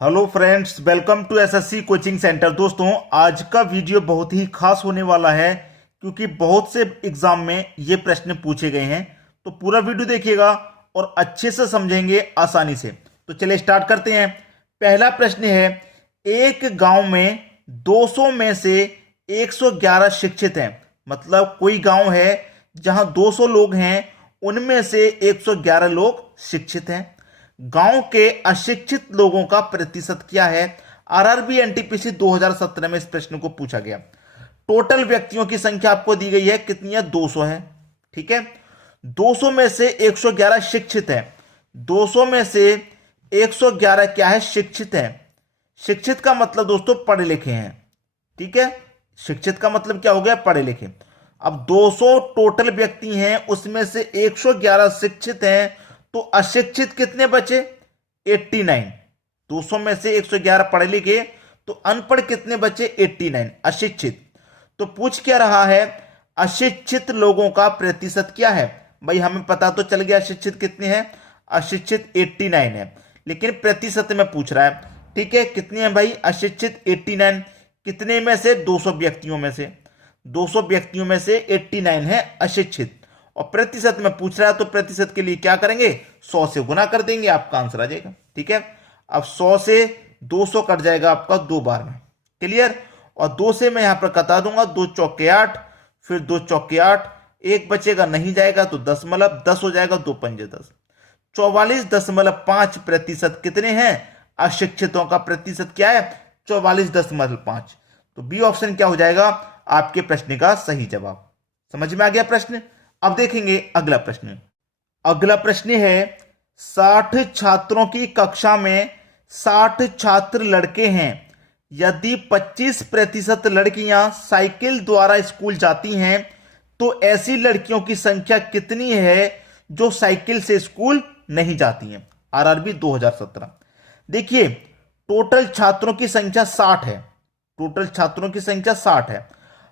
Hello friends, welcome to SSC coaching centre. दोस्तों, आज का वीडियो बहुत ही खास होने वाला है क्योंकि बहुत से एग्जाम में ये प्रश्न पूछे गए हैं। तो पूरा वीडियो देखिएगा और अच्छे से समझेंगे आसानी से। तो चलिए स्टार्ट करते हैं। पहला प्रश्न है, एक गांव में 200 में से 111 शिक्षित हैं। मतलब कोई गांव है जहां 200 लोग हैं, उनमें से 111 लोग शिक्षित हैं। गांव के अशिक्षित लोगों का प्रतिशत क्या है? आरआरबी एनटीपीसी 2017 में इस प्रश्न को पूछा गया। टोटल व्यक्तियों की संख्या आपको दी गई है, कितनी है? 200 है। ठीक है, 200 में से 111 शिक्षित है। 200 में से 111 क्या है? शिक्षित है। शिक्षित का मतलब दोस्तों पढ़े लिखे हैं। ठीक है, शिक्षित का मतलब क्या हो गया? पढ़े लिखे। अब 200 टोटल व्यक्ति हैं, उसमें से 111 शिक्षित हैं, तो अशिक्षित कितने बचे? 89। 200 में से 111 पढ़े लिखे, तो अनपढ़ कितने बचे? 89 अशिक्षित। तो पूछ क्या रहा है? अशिक्षित लोगों का प्रतिशत क्या है? भाई हमें पता तो चल गया अशिक्षित कितने हैं। अशिक्षित 89 है, लेकिन प्रतिशत में पूछ रहा है। ठीक है, कितने हैं भाई? अशिक्षित 89। कितने में से? 200 व्यक्तियों में से। 200 व्यक्तियों में से 89 है अशिक्षित, और प्रतिशत में पूछ रहा है, तो प्रतिशत के लिए क्या करेंगे? 100 से गुना कर देंगे, आपका आंसर आ जाएगा। ठीक है, अब 100 से 200 कट जाएगा आपका 2 बार में। क्लियर? और 2 से मैं यहां पर कटा दूंगा, 2 चौके 8, फिर 2 चौके 8, एक बचेगा, नहीं जाएगा तो 10 मतलब 10 हो जाएगा, 2 पंजे 10। 44.5% कितने हैं? अशिक्षितों का प्रतिशत क्या है? 44.5। तो बी ऑप्शन क्या हो जाएगा आपके प्रश्न का सही जवाब। समझ में आ गया प्रश्न? अब देखेंगे अगला प्रश्न। अगला प्रश्न है, 60 छात्रों की कक्षा में 60 छात्र लड़के हैं। यदि 25% लड़कियां साइकिल द्वारा स्कूल जाती हैं, तो ऐसी लड़कियों की संख्या कितनी है जो साइकिल से स्कूल नहीं जाती हैं? आरआरबी 2017। देखिए, टोटल छात्रों की संख्या 60 है। टोटल छात्रों की संख्या 60 है।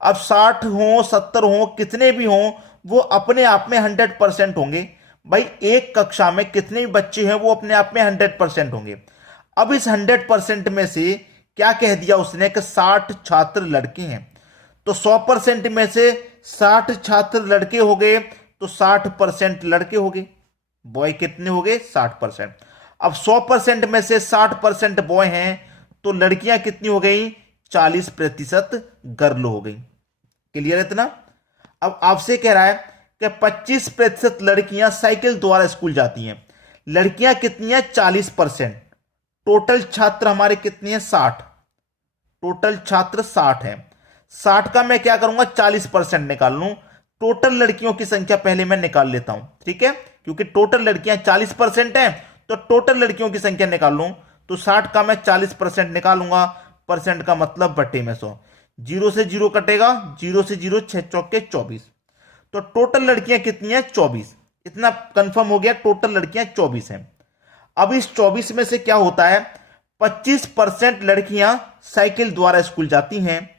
अब 60 हो 70 हो कितने भी हो, वो अपने आप में 100% होंगे। भाई एक कक्षा में कितने भी बच्चे हैं, वो अपने आप में 100% होंगे। अब इस 100% में से क्या कह दिया उसने कि 60 छात्र लड़के हैं, तो 100% में से 60 छात्र लड़के हो गए, तो 60% लड़के हो गए। बॉय कितने हो गए? 60%। अब 100% में से 60% बॉय हैं, तो लड़कियां कितनी हो गई? 40% गर्ल हो गई। क्लियर है इतना? अब आपसे कह रहा है कि 25% लड़कियां साइकिल द्वारा स्कूल जाती हैं। लड़कियां कितनी हैं? 40%। टोटल छात्र हमारे कितने हैं? 60। टोटल छात्र 60 हैं। 60 का मैं क्या करूंगा? 40% निकाल लूं। टोटल लड़कियों की संख्या पहले मैं निकाल लेता हूं। ठीक है, क्योंकि टोटल लड़कियां 40% हैं, तो टोटल लड़कियों की संख्या निकाल लूं। तो 60 का मैं 40% निकालूंगा। परसेंट का मतलब बटे में 100। 0 से 0 कटेगा, 0 से 0, 6 चौके 24। तो टोटल लड़कियां कितनी हैं? 24। इतना कंफर्म हो गया, टोटल लड़कियां 24 हैं। अब इस 24 में से क्या होता है? 25% लड़कियां साइकिल द्वारा स्कूल जाती हैं,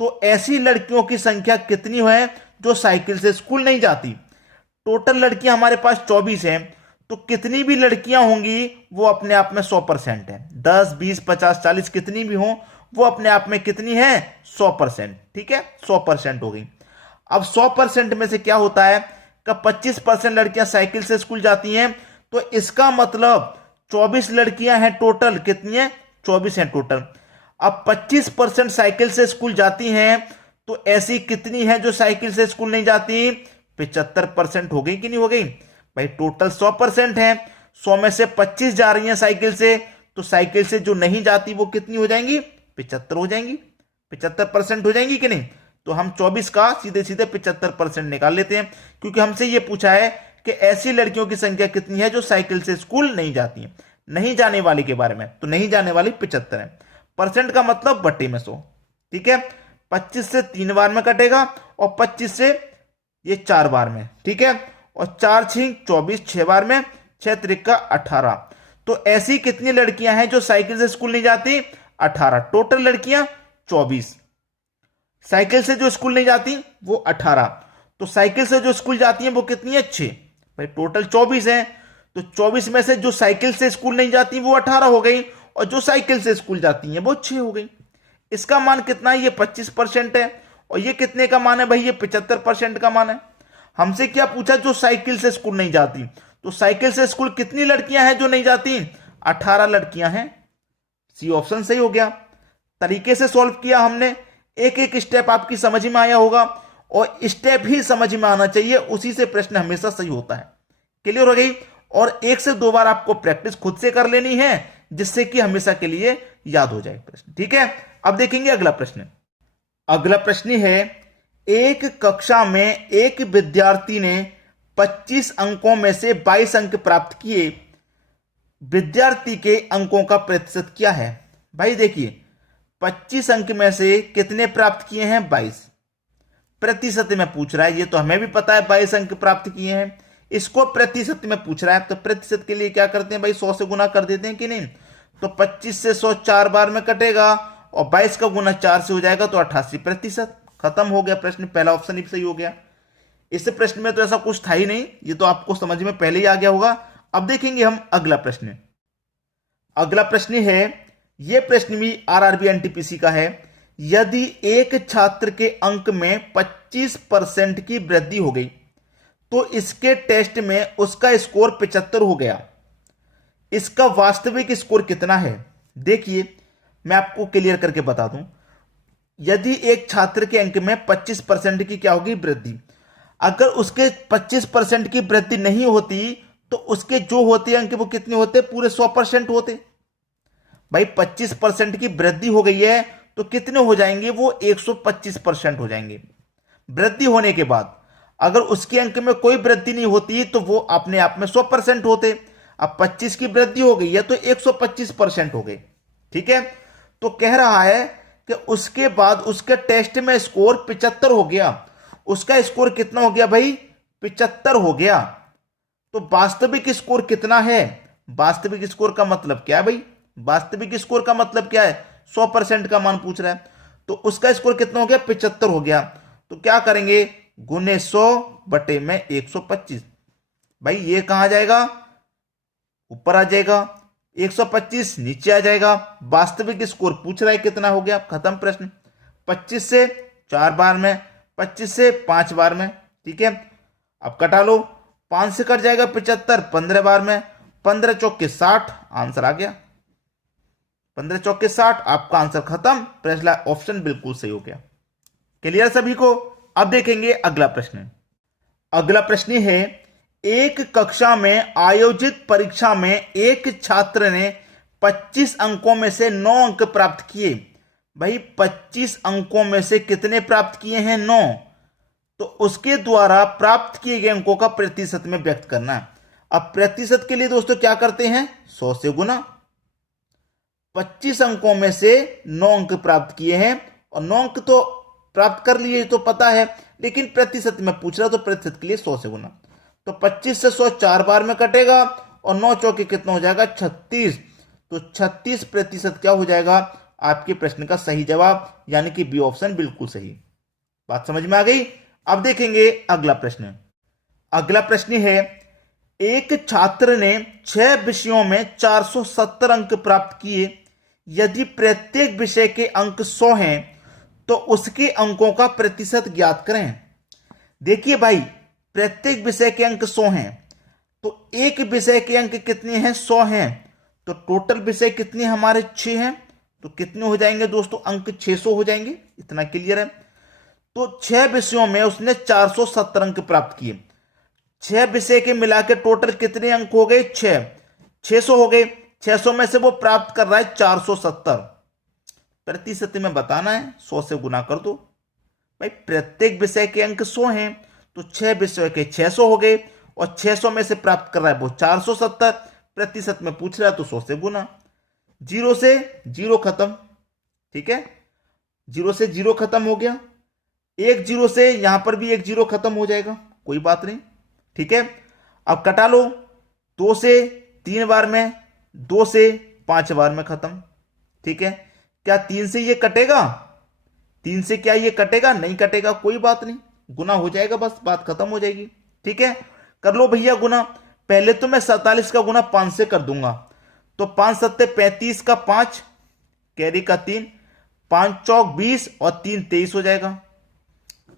तो ऐसी लड़कियों की संख्या कितनी है जो साइकिल से स्कूल नहीं जाती? टोटल लड़कियां हमारे पास 24 हैं, तो कितनी भी लड़कियां होंगी वो अपने आप में 100% है। 10, 20, 50, 40 कितनी भी हो, वो अपने आप में कितनी है? 100%। ठीक है, 100% हो गई। अब 100% में से क्या होता है कि 25% लड़कियां साइकिल से स्कूल जाती हैं, तो इसका मतलब 24 लड़कियां हैं टोटल। कितनी है? 24 हैं टोटल। अब 25% साइकिल से स्कूल जाती हैं, तो ऐसी कितनी है जो साइकिल से स्कूल नहीं जाती? 75% हो गई कि नहीं हो गई? भाई टोटल 100% है, 100 में से 25 जा रही हैं साइकिल से, तो साइकिल से जो नहीं जाती वो कितनी हो जाएंगी? 75 हो जाएंगी। 75% हो जाएंगी कि नहीं? तो हम 24 का सीधे सीधे 75% निकाल लेते हैं, क्योंकि हमसे ये पूछा है कि ऐसी लड़कियों की संख्या कितनी है जो साइकिल से स्कूल नहीं जाती हैं। नहीं जाने वाली के बारे में, तो नहीं जाने वाली 75 है। परसेंट का मतलब बट्टे में 100। ठीक है, 25 से 3 बार में कटेगा, और 25 से ये 4 बार में। ठीक है, और 4 छिंग 24, 6 बार में, 6 त्रिका 18। तो ऐसी कितनी लड़कियां हैं जो साइकिल से स्कूल नहीं जाती? 18। टोटल लड़कियां 24, साइकिल से जो स्कूल नहीं जाती वो 18। तो साइकिल से जो स्कूल जाती हैं वो कितनी है? 6। भाई टोटल 24 है, तो 24 में से जो साइकिल से स्कूल नहीं जाती वो 18 हो गई, और जो साइकिल से स्कूल जाती हैं वो 6 हो गई। इसका मान कितना है? ये 25% है। और ये कितने का मान है भाई? ये 75% का मान है। हमसे क्या पूछा? जो साइकिल से स्कूल नहीं जाती। तो साइकिल से स्कूल कितनी लड़कियां हैं जो नहीं जाती? 18 लड़कियां हैं। सी ऑप्शन सही हो गया। तरीके से सॉल्व किया हमने, एक एक स्टेप आपकी समझ में आया होगा, और स्टेप ही समझ में आना चाहिए, उसी से प्रश्न हमेशा सही होता है। क्लियर हो गई? और 1 से 2 बार आपको प्रैक्टिस खुद से कर लेनी है, जिससे कि हमेशा के लिए याद हो जाए प्रश्न। ठीक है, अब देखेंगे अगला प्रश्न। अगला प्रश्न है, एक कक्षा में एक विद्यार्थी ने 25 अंकों में से 22 अंक प्राप्त किए। विद्यार्थी के अंकों का प्रतिशत क्या है? भाई देखिए, 25 अंक में से कितने प्राप्त किए हैं? 22। प्रतिशत में पूछ रहा है, ये तो हमें भी पता है 22 अंक प्राप्त किए हैं। इसको प्रतिशत में पूछ रहा है, तो प्रतिशत के लिए क्या करते हैं भाई? 100 से गुना कर देते हैं कि नहीं? तो 25 से 100 4 बार में कटेगा, और 22 का गुना 4 से हो जाएगा, तो 88%। खत्म हो गया प्रश्न। पहला ऑप्शन ही सही हो गया। इस प्रश्न में तो ऐसा कुछ था ही नहीं, ये तो आपको समझ में पहले ही आ गया होगा। अब देखेंगे हम अगला प्रश्न। अगला प्रश्न है, यह प्रश्न भी आरआरबी एनटीपीसी का है। यदि एक छात्र के अंक में 25% की वृद्धि हो गई, तो इसके टेस्ट में उसका स्कोर 75 हो गया। इसका वास्तविक स्कोर कितना है? देखिए, मैं आपको क्लियर करके बता दूं। यदि एक छात्र के अंक में 25% की क्या होगी? वृद्धि। अगर उसके 25% की वृद्धि नहीं होती, तो उसके जो होते अंक वो कितने होते? पूरे 100% होते। भाई 25% की वृद्धि हो गई है, तो कितने हो जाएंगे? वो 125% हो जाएंगे। वृद्धि होने के बाद अगर उसके अंक में कोई वृद्धि नहीं होती, तो वो अपने आप में 100% होते। अब 25 की वृद्धि हो गई है, तो 125% हो गए। ठीक है, तो कह रहा है कि उसके बाद उसके टेस्ट में स्कोर 75 हो गया। उसका स्कोर कितना हो गया भाई? 75 हो गया। तो वास्तविक स्कोर कितना है? वास्तविक स्कोर का मतलब क्या है भाई? वास्तविक स्कोर का मतलब क्या है? 100% का मान पूछ रहा है, तो उसका स्कोर कितना हो गया? 75 हो गया। तो क्या करेंगे? गुने 100 बटे में 125। भाई ये कहां जाएगा? ऊपर आ जाएगा। 125 नीचे आ जाएगा। वास्तविक स्कोर पूछ रहा है कितना हो गया। खत्म प्रश्न। 25 से 4 बार में, 25 से 5 बार में। ठीक है, अब कटा लो। 5 से कट जाएगा 75, 15 बार में। 15 चौके 60, आंसर आ गया। 15 चौके 60, आपका आंसर खत्म। पहला ऑप्शन बिल्कुल सही हो गया। क्लियर सभी को? अब देखेंगे अगला प्रश्न। अगला प्रश्न है, एक कक्षा में आयोजित परीक्षा में एक छात्र ने 25 अंकों में से 9 अंक प्राप्त किए। भाई 25 अंकों में से कितने प्राप्त किए हैं? 9। तो उसके द्वारा प्राप्त किए गए अंकों का प्रतिशत में व्यक्त करना है। अब प्रतिशत के लिए दोस्तों क्या करते हैं? 100 से गुना। 25 अंकों में से 9 अंक प्राप्त किए हैं, और 9 अंक तो प्राप्त कर लिए तो पता है, लेकिन प्रतिशत में पूछ रहा, तो प्रतिशत के लिए 100 से गुना। तो 25 से 100 4 बार में कटेगा, और 9 चौके कितना हो जाएगा? 36। तो 36% क्या हो जाएगा? आपके प्रश्न का सही जवाब, यानी कि बी ऑप्शन बिल्कुल सही। बात समझ में आ गई? अब देखेंगे अगला प्रश्न। अगला प्रश्न है, एक छात्र ने 6 विषयों में 470 अंक प्राप्त किए। यदि प्रत्येक विषय के अंक 100 हैं, तो उसके अंकों का प्रतिशत ज्ञात करें। देखिए भाई, प्रत्येक विषय के अंक 100 हैं, तो एक विषय के अंक कितने हैं? 100 हैं। तो टोटल विषय कितने हमारे? 6 हैं। तो कितने हो जाएंगे दोस्तों? अंक 600 हो जाएंगे। इतना क्लियर है? तो 6 विषयों में उसने 470 अंक प्राप्त किए। 6 विषय के मिला के टोटल कितने अंक हो गए? 600 हो गए। 600 में से वो प्राप्त कर रहा है 470। प्रतिशत में बताना है, 100 से गुना कर दो। भाई प्रत्येक विषय के अंक 100 हैं, तो 6 विषय के 600 हो गए, और 600 में से प्राप्त कर रहा है वो 470। प्रतिशत में पूछ रहा है, तो 100 से गुना। 0 से 0 खत्म। ठीक है, 0 से 0 खत्म हो गया। एक 0 से यहां पर भी एक 0 खत्म हो जाएगा, कोई बात नहीं। ठीक है, अब कटा लो। 2 से 3 बार में, 2 से 5 बार में खत्म। ठीक है, क्या 3 से ये कटेगा? 3 से क्या ये कटेगा? नहीं कटेगा, कोई बात नहीं, गुना हो जाएगा, बस बात खत्म हो जाएगी। ठीक है, कर लो भैया गुना। पहले तो मैं 47 का गुना 5 से कर दूंगा, तो 5 सत्ते 35 का 5, कैरी का 3, 5 चौक 20 और 3 23 हो जाएगा।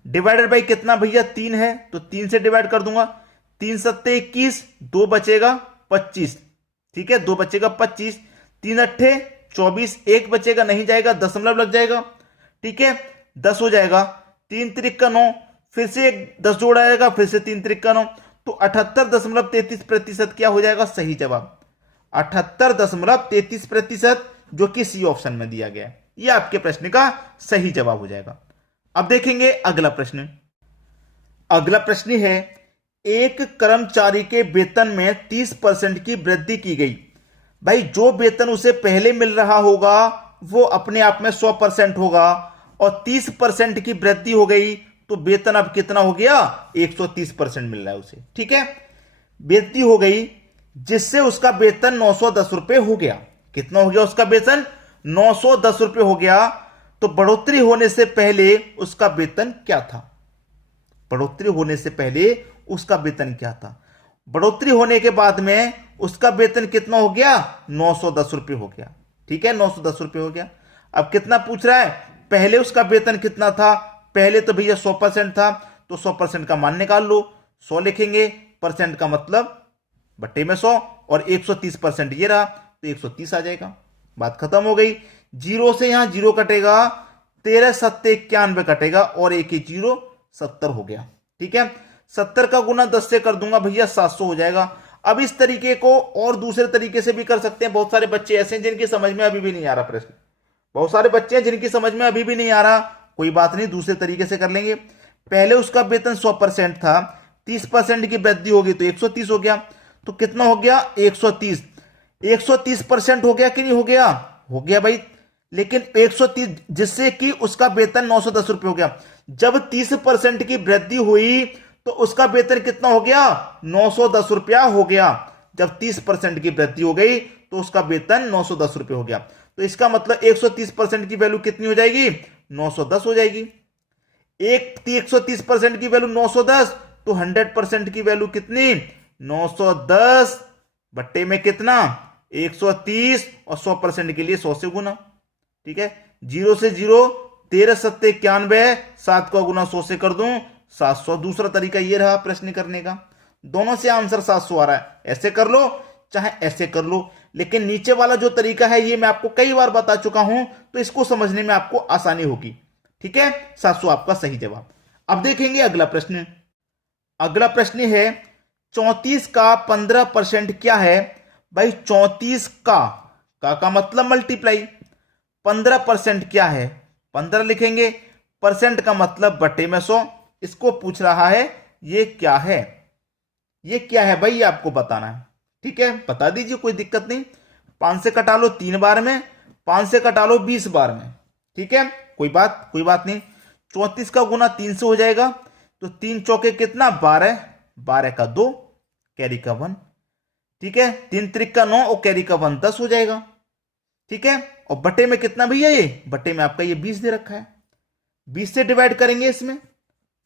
डिवाइडेड बाई कितना भैया 3 है, तो 3 से डिवाइड कर दूंगा। 3 सत्ते 21, 2 बचेगा 25, ठीक है, 2 बचेगा 25, 3 अट्ठे 24, 1 बचेगा नहीं जाएगा, दशमलव लग जाएगा, ठीक है, 10 हो जाएगा। 3 त्रिक 9, फिर से 10 जोड़ा जाएगा, फिर से 3 त्रिक 9, तो 78.33% क्या हो जाएगा सही जवाब, 78.33%, जो कि सी ऑप्शन में दिया गया है। यह आपके प्रश्न का सही जवाब हो जाएगा। अब देखेंगे अगला प्रश्न। अगला प्रश्न है, एक कर्मचारी के वेतन में 30% की वृद्धि की गई। भाई जो वेतन उसे पहले मिल रहा होगा वो अपने आप में 100% होगा, और 30% की वृद्धि हो गई तो वेतन अब कितना हो गया, 130% मिल रहा है उसे, ठीक है। वृद्धि हो गई जिससे उसका वेतन 910 रुपए हो गया। कितना हो गया उसका वेतन, 910 रुपए हो गया। तो बढ़ोतरी होने से पहले उसका वेतन क्या था, बढ़ोतरी होने से पहले उसका वेतन क्या था, बढ़ोतरी होने के बाद में उसका वेतन कितना हो गया, 910 रुपए हो गया, ठीक है, 910 रुपए हो गया। अब कितना पूछ रहा है, पहले उसका वेतन कितना था, पहले तो भैया 100% था, तो 100% का मान निकाल लो, 100 लिखेंगे, परसेंट का मतलब बट्टे में 100, और 130% ये रहा, तो 130 आ जाएगा, बात खत्म हो गई। जीरो से यहां जीरो कटेगा, 13 सत्ते 91 कटेगा, और एक ही जीरो 70 हो गया, ठीक है। 70 का गुना 10 से कर दूंगा भैया 700 हो जाएगा। अब इस तरीके को और दूसरे तरीके से भी कर सकते हैं। बहुत सारे बच्चे ऐसे हैं जिनकी समझ में अभी भी नहीं आ रहा प्रश्न, बहुत सारे बच्चे हैं जिनकी समझ में अभी भी नहीं आ रहा, कोई बात नहीं, दूसरे तरीके से कर लेंगे। पहले उसका वेतन 100% था, 30% की वृद्धि होगी तो 130 हो गया, तो कितना हो गया 130, 130% हो गया कि नहीं हो गया, हो गया भाई। लेकिन 130 जिससे कि उसका वेतन 910 रुपए हो गया, जब 30% की वृद्धि हुई तो उसका वेतन कितना हो गया, 910 रुपया हो गया। जब 30% की वृद्धि हो गई तो उसका वेतन 910 रुपए हो गया, तो इसका मतलब 130% की वैल्यू कितनी हो जाएगी, 910 हो जाएगी। 130% की वैल्यू 910, तो 100% की वैल्यू कितनी, 910 बट्टे में कितना 130, और 100% के लिए 100 से गुना, ठीक है। जीरो से जीरो, 13 सत्ते 91, 7 का गुना 100 से कर दूं 700। दूसरा तरीका ये रहा प्रश्न करने का, दोनों से आंसर 700 आ रहा है, ऐसे कर लो चाहे ऐसे कर लो, लेकिन नीचे वाला जो तरीका है ये मैं आपको कई बार बता चुका हूं, तो इसको समझने में आपको आसानी होगी, ठीक है। 700 आपका सही जवाब। अब देखेंगे अगला प्रश्न। अगला प्रश्न है, 34 का 15% क्या है। भाई 34 का मतलब मल्टीप्लाई, 15% क्या है, 15 लिखेंगे, परसेंट का मतलब बटे में 100। इसको पूछ रहा है ये क्या है, ये क्या है भाई, ये आपको बताना है, ठीक है, बता दीजिए, कोई दिक्कत नहीं। 5 से कटा लो 3 बार में, 5 से कटा लो 20 बार में, ठीक है, कोई बात नहीं। 34 का गुना 3 से हो जाएगा, तो 3 चौके कितना 12, 12 का 2, कैरी का 1, ठीक है, 3 त्रिक का 9 और कैरी का 1 10 हो जाएगा, ठीक है। और बटे में कितना भैया, ये बटे में आपका ये 20 दे रखा है, 20 से डिवाइड करेंगे। इसमें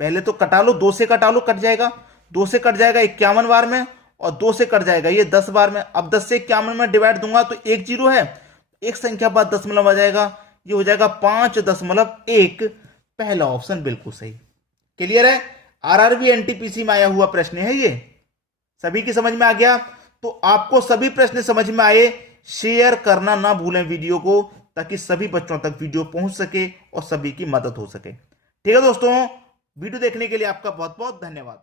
पहले तो कटा लो, 2 से कटा लो, कट जाएगा, 2 से कट जाएगा 51 बार में, और 2 से कट जाएगा ये 10 बार में। अब 10 से 51 में डिवाइड दूंगा तो एक जीरो है, एक संख्या बाद दशमलव आ जाएगा, ये हो जाएगा 5.1। पहला ऑप्शन बिल्कुल सही। क्लियर है, आरआरबी एनटीपीसी में आया हुआ प्रश्न है ये, सभी की समझ में आ गया। तो आपको सभी प्रश्न समझ में आए, शेयर करना ना भूलें वीडियो को, ताकि सभी बच्चों तक वीडियो पहुंच सके और सभी की मदद हो सके। ठीक है दोस्तों, वीडियो देखने के लिए आपका बहुत बहुत धन्यवाद।